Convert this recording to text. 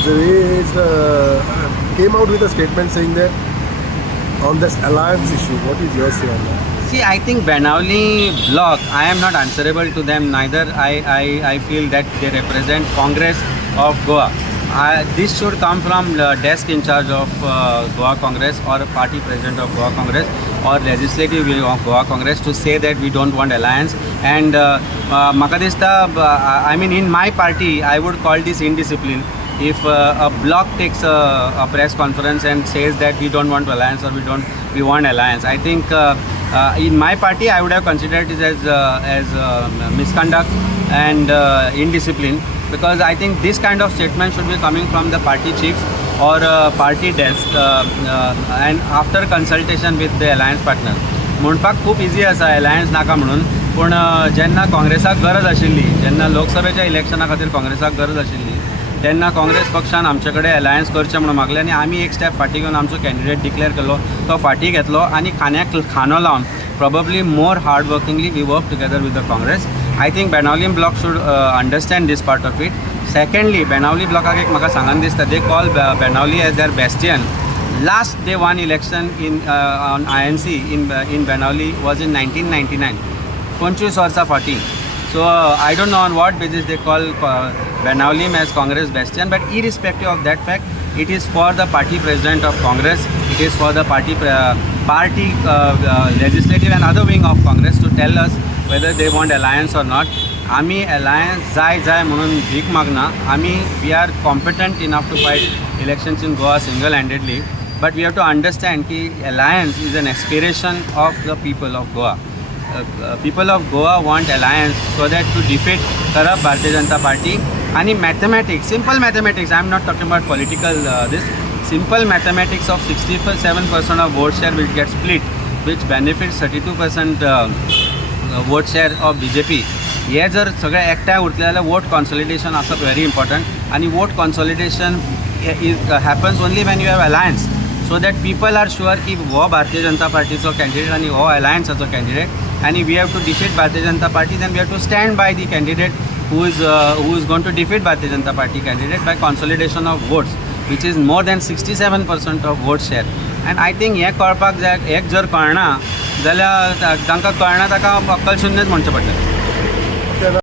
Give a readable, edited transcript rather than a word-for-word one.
has raised, came out with a statement saying that on this alliance issue. What is your say on that? See, I think Banauli bloc, I am not answerable to them neither. I feel that they represent Congress of Goa. This should come from the desk in charge of Goa Congress or party president of Goa Congress or legislative wing of Goa Congress to say that we don't want alliance. And Makadista, I mean in my party, I would call this indiscipline. If a bloc takes a press conference and says that we don't want alliance or we want alliance, I think in my party I would have considered it as misconduct and indiscipline, because I think this kind of statement should be coming from the party chief or party desk and after consultation with the alliance partner. म्हणपाक खूप easy आसा alliance नाका म्हणून, पूण जेन्ना काँग्रेसाक गरज आशिल्ली, जेन्ना लोकसभेच्या इलेक्शना खातीर काँग्रेसाक गरज आशिल्ली, तेन्ना काँग्रेस पक्षान आमचे कडेन अलायन्स करचें म्हणून मागलें आनी आमी एक स्टेप फाटीं घेवन आमचो कॅन्डिडेट डिक्लेअर केलो. तो फाटीं घेतलो आनी खांद्याक खांदो लावन probably more hard workingly we work together with the Congress. I think Banauli bloc should understand this part of it. Secondly, Banauli bloc एक म्हाका सांगन दिसता, they call Banauli as their bastion. Last they won election in on INC in Banauli was in 1999, 25 वर्सां फाटीं. So I don't know on what basis they call Banauli as Congress bastion, but irrespective of that fact, it is for the party president of Congress, it is for the party legislative and other wing of Congress to tell us whether they want alliance or not. आमी alliance जाय म्हणून भीक मागना. We are competent enough to fight elections in Goa single-handedly, but we have to understand that alliance is an aspiration of the people of Goa. People of Goa want alliance so that to defeat corrupt Bharatiya Janata Party. And mathematics, simple mathematics, I am not talking about political simple mathematics of 67% of vote share which gets split, which benefits 32% vote share of BJP. हे जर सगळे एकठांय उरतले जाल्यार vote consolidation आसप very important, आनी vote consolidation happens only when you have alliance, so that people are sure की हो भारतीय जनता पार्टीचो कॅन्डिडेट आनी हो अलायन्साचो कॅन्डिडेट, आनी we have to defeat Bharatiya Janata party, then we have to stand by the candidate who is going to defeat Bharatiya Janata Party candidate by consolidation of votes, which is more than 67% of vote share. And I think हे कळपाक जाय, एक जर कळना जाल्यार तांकां कळना ताका अक्कल शुन्यच म्हणचें पडटलें.